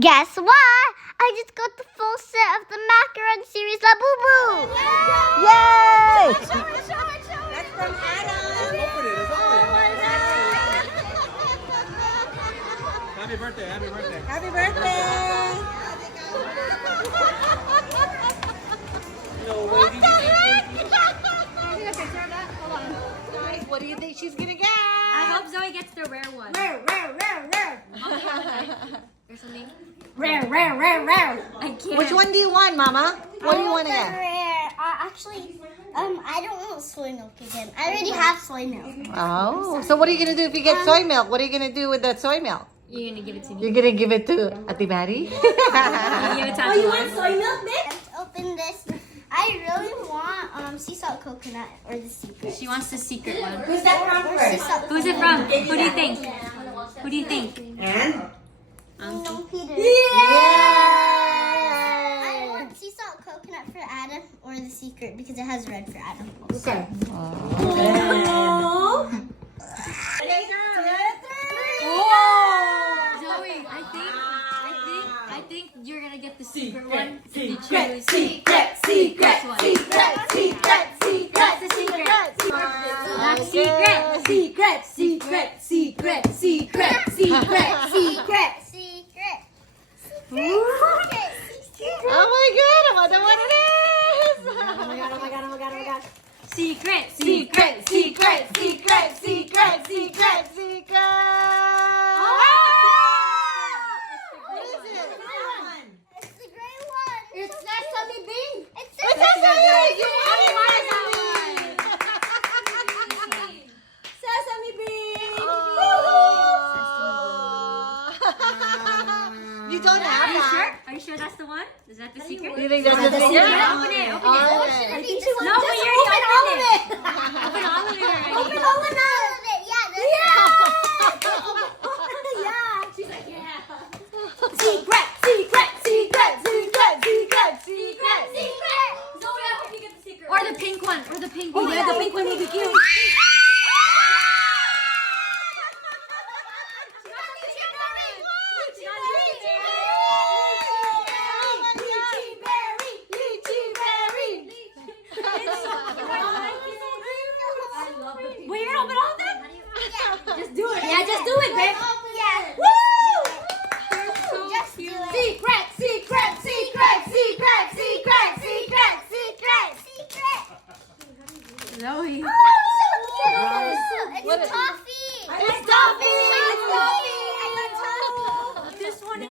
Guess what? I just got the full set of the Macaron series Labubu. Yay! That's from Adam. Open it. It's open. Happy birthday. Happy birthday. Happy birthday. No way. What the heck? Guys, what do you think she's gonna get? I hope Zoe gets the rare one. Rare. Or something. Rare. I can't. Which one do you want, Mama? What do you want to get? Rare. Actually, I don't want soy milk again. I already have soy milk. Oh, so what are you gonna do if you get soy milk? What are you gonna do with that soy milk? You're gonna give it to me. You're gonna give it to Ate Maddie? You give it to You want soy milk, babe? Let's open this. I really want sea salt coconut or the secret. She wants the secret one. Who's that from Sea salt Who's it from? Who do you think? Who do you think? And? No, Peter. Yeah! I want sea salt coconut for Adam or the secret because it has red for Adam. Okay. Zoe, I think you're gonna get the secret one. Secret. That's the secret. Oh my god, I wonder what it is! Oh my god. Secret. What is it? It's the gray one. It's Sesame Bean! It's It's Sesame Sesame! You Sesame. Sesame Bean! You don't have Are you that. sure? Are you sure that's the one? Is that the secret? You think that's the Yeah, secret? open it. Alright. I think she No, wants but to you already open all of it. Open all of it already. Open all of it.